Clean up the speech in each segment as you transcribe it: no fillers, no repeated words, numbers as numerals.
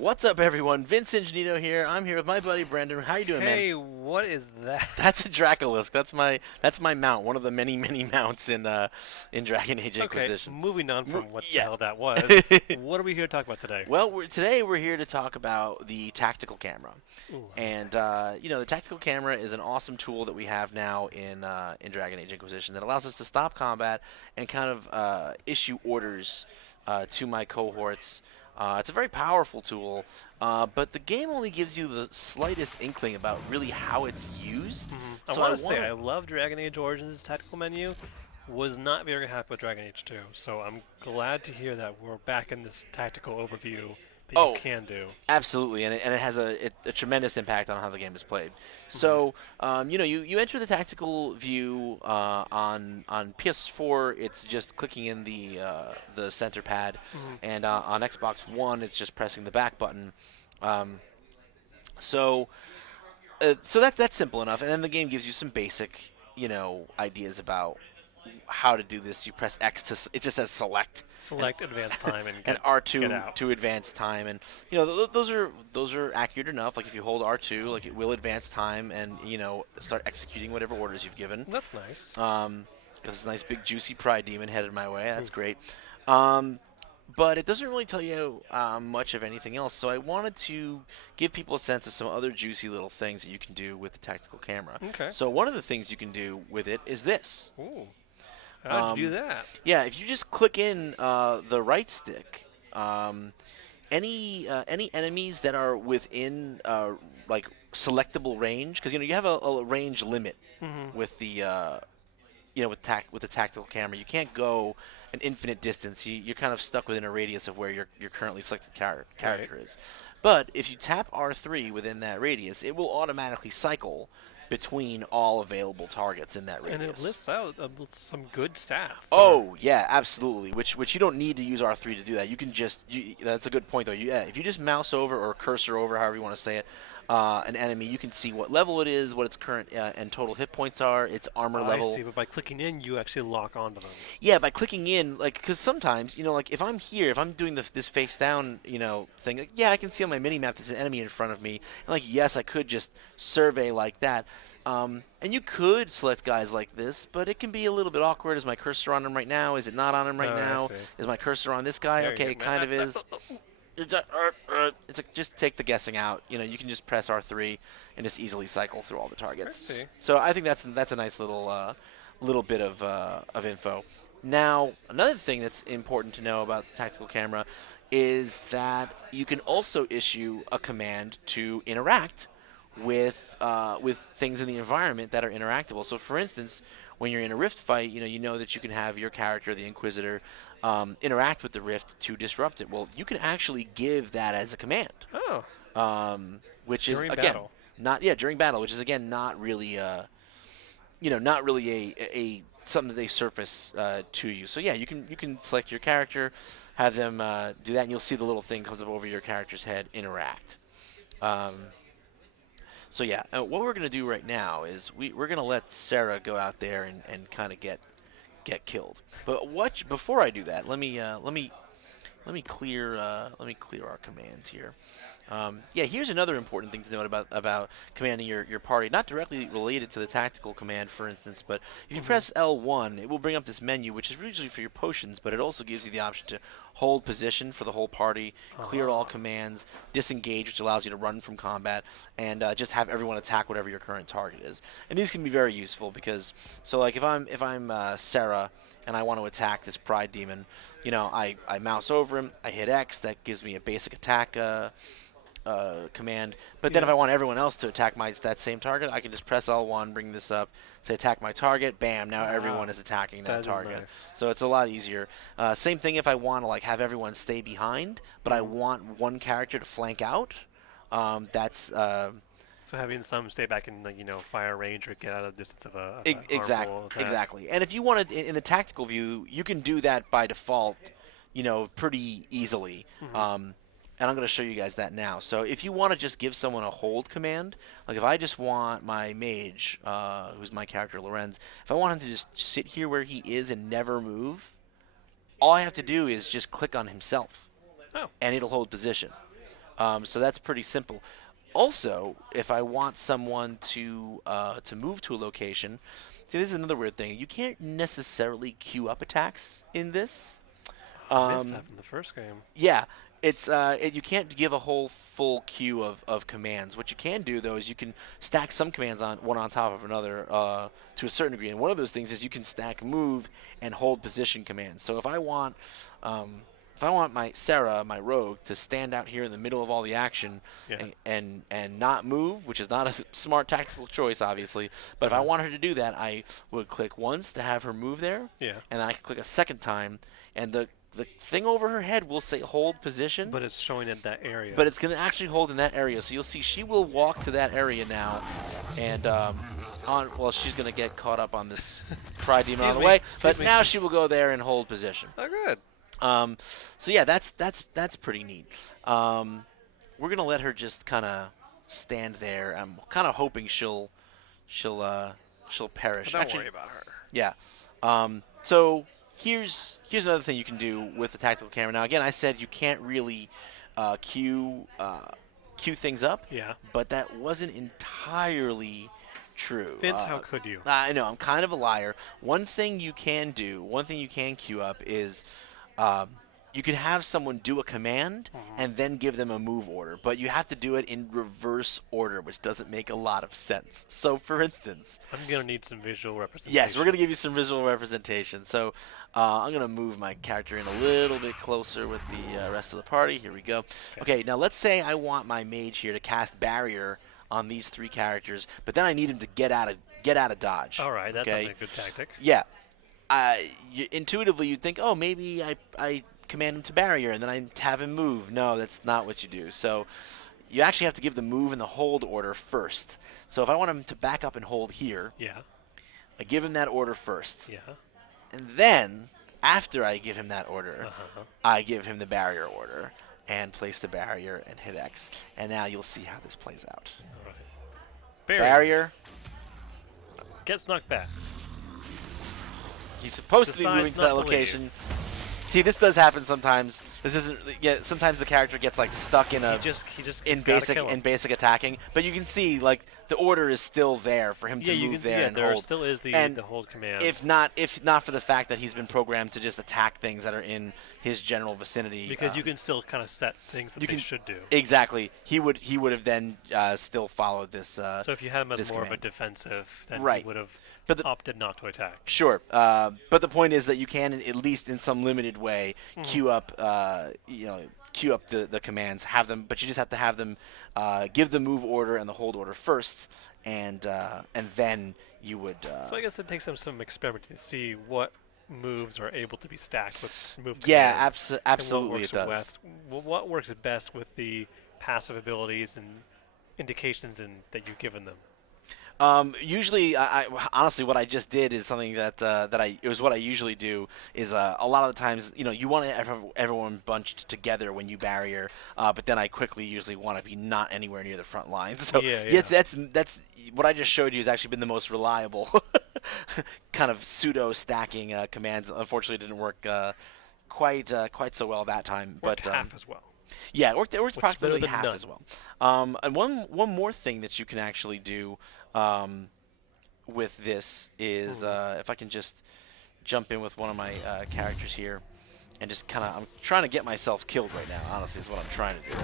What's up, everyone? Vince Ingenito here. I'm here with my buddy Brendan. How you doing, man? Hey, what is that? That's a Dracolisk. That's my mount. One of the many mounts in Dragon Age Okay, Inquisition. moving on from what the Yeah. hell that was. What are we here to talk about today? Well, today we're here to talk about the tactical camera, Ooh, and the tactical camera is an awesome tool that we have now in Dragon Age Inquisition that allows us to stop combat and kind of issue orders to my cohorts. It's a very powerful tool, but the game only gives you the slightest inkling about really how it's used. I So want to say I love Dragon Age Origins' tactical menu. Was not very happy with Dragon Age 2, so I'm glad to hear that we're back in this tactical overview that Oh, you can do. absolutely, and it has a tremendous impact on how the game is played. Mhm. So, you enter the tactical view on PS4. It's just clicking in the center pad, Mhm. and on Xbox One, it's just pressing the back button. Um, so, that's simple enough, and then the game gives you some basic, ideas about how to do this. You press X it just says select, and Select advanced time and and get R2 out. to advance time, and those are accurate enough. Like if you hold R2, like it will advance time, and start executing whatever orders you've given. That's nice. Got this nice big juicy pride demon headed my way. That's great. Um, but it doesn't really tell you much of anything else. So I wanted to give people a sense of some other juicy little things that you can do with the tactical camera. Okay. So one of the things you can do with it is this. Ooh. How'd you do Um, that? yeah, if you just click in the right stick, any enemies that are within like selectable range, because you have a range limit Mhm. with the with the tactical camera. You can't go an infinite distance. You're kind of stuck within a radius of where your currently selected character is. But if you tap R3 within that radius, it will automatically cycle between all available targets in that And it radius. lists out some good stats. Oh yeah, absolutely. Which you don't need to use R3 to do that. You can just that's a good point though. Yeah, if you just mouse over or cursor over, however you want to say it, an enemy, you can see what level it is, what its current and total hit points are, its armor I level. see, but by clicking in, you actually lock onto them. Yeah, by clicking in, like, because sometimes, like, if I'm here, if I'm doing this face down, thing, like, yeah, I can see on my mini map there's an enemy in front of me, and like, yes, I could just survey like that, and you could select guys like this, but it can be a little bit awkward. Is my cursor on him right now? Is it not on him right I now? see. Is my cursor on this guy? There Okay, you it go. kind of is. It's like just take the guessing out. You can just press R3 and just easily cycle through all the I targets. see. So I think that's a nice little bit of info. Now, another thing that's important to know about the tactical camera is that you can also issue a command to interact with things in the environment that are interactable. So, for instance, when you're in a rift fight, you know that you can have your character, the Inquisitor, interact with the rift to disrupt it. Well, you can actually give that as a command, Oh, which is during again battle. not during battle, which is again not really not really a something that they surface to you. So yeah, you can select your character, have them do that, and you'll see the little thing comes up over your character's head, interact. Um, so yeah, what we're gonna do right now is we're gonna let Sarah go out there and kind of get killed. But before I do that, let me clear our commands here. Yeah, here's another important thing to note about commanding your party, not directly related to the tactical command, for instance, but if you Mhm. press L1, it will bring up this menu, which is usually for your potions, but it also gives you the option to hold position for the whole party, clear all Uh-huh. commands, disengage, which allows you to run from combat, and just have everyone attack whatever your current target is. And these can be very useful because, so like if I'm Sarah and I want to attack this pride demon, I mouse over him, I hit X, that gives me a basic attack command. But then if Yeah, I want everyone else to attack that same target, I can just press L1, bring this up, say attack my target, bam, now ah, everyone is attacking that that is target. nice. So it's a lot easier. Same thing if I want to like have everyone stay behind, but I Mhm. want one character to flank out. That's So having some stay back in, fire range or get out of the distance of a harmful attack. exactly. And if you want to, in the tactical view, you can do that by default, pretty easily. Mhm. And I'm going to show you guys that now. So if you want to just give someone a hold command, like if I just want my mage, who's my character Lorenz, if I want him to just sit here where he is and never move, all I have to do is just click on himself, Oh, and it'll hold position. So that's pretty simple. Also, if I want someone to move to a location, see, this is another weird thing. You can't necessarily queue up attacks in this. I missed Um, that from the first game. yeah, you can't give a whole full queue of commands. What you can do though is you can stack some commands on one on top of another to a certain degree. And one of those things is you can stack move and hold position commands. So um, if I want my Sarah, my rogue, to stand out here in the middle of all the action Yeah. and not move, which is not a smart tactical choice, obviously. But if I want her to do that, I would click once to have her move there, Yeah. and then I can click a second time, and the thing over her head will say hold position, But it's showing in that area. but it's going to actually hold in that area. So you'll see she will walk to that area now, and well, she's going to get caught up on this pride demon on the way, but now she will go there and hold position. Oh, good. So yeah, that's pretty neat. We're going to let her just kind of stand there. I'm kind of hoping she'll perish. Don't Actually, worry about her. yeah. So here's another thing you can do with the tactical camera. Now again, I said you can't really queue things up. Yeah. But that wasn't entirely true. Vince, how could you? I know I'm kind of a liar. One thing you can queue up is you can have someone do a command and then give them a move order, but you have to do it in reverse order, which doesn't make a lot of sense. So, for instance, I'm going to need some visual representation. yes, we're going to give you some visual representation. So, I'm going to move my character in a little bit closer with the rest of the party. Here we go. Okay, now let's say I want my mage here to cast barrier on these three characters, but then I need him to get out of dodge. All right, that's okay? a good tactic. Yeah. Intuitively, you'd think, oh, maybe I command him to barrier and then I have him move. No, that's not what you do. So you actually have to give the move and the hold order first. So if I want him to back up and hold here, Yeah. I give him that order first. Yeah. And then, after I give him that order, Uh-huh. I give him the barrier order and place the barrier and hit X. And now you'll see how this plays out. All right. Barrier. Gets knocked back. He's supposed to be Decides moving to not that to leave. location. See, this does happen sometimes. This isn't. Yeah, sometimes the character gets like stuck in a He just in gotta basic kill him. attacking, but you can see like the order is still there for him to you move can there see and there hold. still is the And hold command. If not for the fact that he's been programmed to just attack things that are in his general vicinity. because you can still kind of set things that you they can- should do. Exactly. He would have then still followed this. So if you had him as this more of a command. defensive, then Right. he would have But the- opted not to attack. Sure, but the point is that you can, at least in some limited way, queue up, queue up the commands. Have them, but you just have to have them give the move order and the hold order first, and then you would. So I guess it takes some experimenting to see what moves are able to be stacked with move yeah, commands. absolutely and it what does. what works best with the passive abilities and indications that you've given them. Usually, I honestly, what I just did is something that it was what I usually do is a lot of the times, you want to have everyone bunched together when you barrier, but then I quickly usually want to be not anywhere near the front line. So Yeah. that's what I just showed you has actually been the most reliable kind of pseudo stacking commands. Unfortunately, it didn't work quite so well that time, Worked but half as well. yeah, it worked Which is approximately better than half none. as well. And one more thing that you can actually do with this is if I can just jump in with one of my characters here and just kind of, I'm trying to get myself killed right now. Honestly, is what I'm trying to do.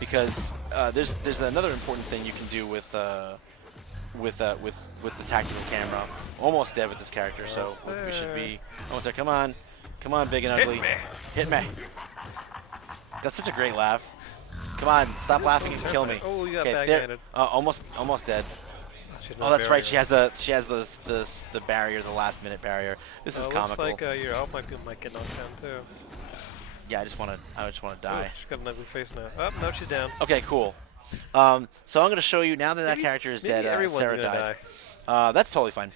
Because there's another important thing you can do with the tactical camera. Almost dead with this character, so we should be almost there. Come on, big and ugly. Hit me. That's such a great laugh. Come on, stop laughing and kill me. Oh, you got Okay, backhanded. almost dead. She's Oh, not that's right. barrier. She has the barrier, the last minute barrier. This is comical. Looks like your elf might get knocked down too. Yeah, I just want to die. Ooh, she's got an ugly face now. Oh, no, she's down. Okay, cool. So I'm going to show you now that Maybe- character is maybe dead. everyone's Sarah gonna died. die. That's totally fine.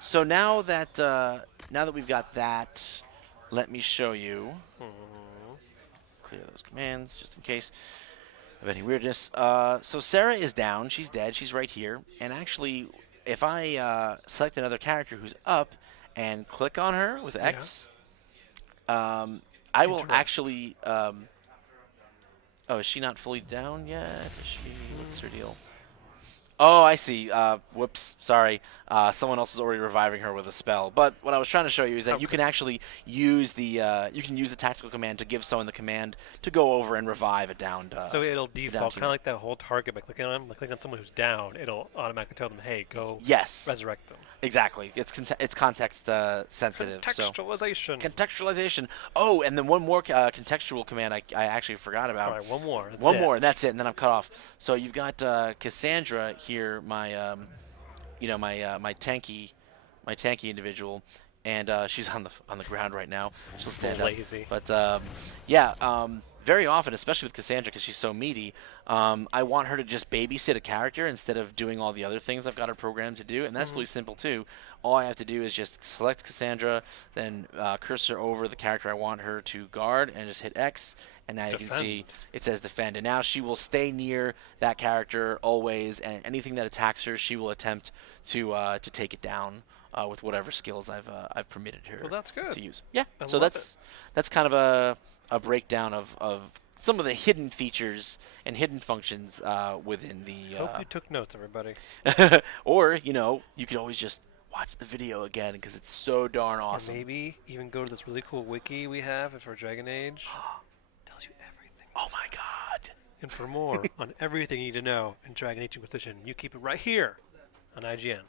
So now that we've got that, let me show you. Clear those commands just in case of any weirdness. So Sarah is down. She's dead. She's right here. And actually, if I select another character who's up and click on her with X, I will Interact. actually Oh, is she not fully down yet? Is she? What's her deal? Oh, I see. Whoops. Sorry. Someone else was already reviving her with a spell. But what I was trying to show you is that you Okay. can actually use the tactical command to give someone the command to go over and revive So it'll a down default, kind of teammate. like that whole target by clicking on someone who's down. It'll automatically tell them, "Hey, go Yes, resurrect them." exactly. It's context sensitive. So Contextualization. contextualization. Oh, and then one more contextual command I actually forgot All about. right, one more. That's One it. more, and that's it, and then I'm cut off. So you've got Cassandra here, my tanky individual, and she's on the ground right now. She'll stand up, Lazy. but yeah, very often, especially with Cassandra, because she's so meaty, I want her to just babysit a character instead of doing all the other things I've got her programmed to do, and that's Hmm. really simple too. All I have to do is just select Cassandra, then cursor over the character I want her to guard, and just hit X, and now you can Defend. see it says defend, and now she will stay near that character always, and anything that attacks her, she will attempt to take it down with whatever skills I've permitted her Well, that's good. to use. Yeah, I so love it. that's kind of a breakdown of some of the hidden features and hidden functions within Hope you took notes, everybody. the. Or you could always just watch the video again because it's so darn Or awesome. maybe even go to this really cool wiki we have for Dragon Age. Tells you everything. Oh my God! And for more on everything you need to know in Dragon Age Inquisition, you keep it right here on IGN.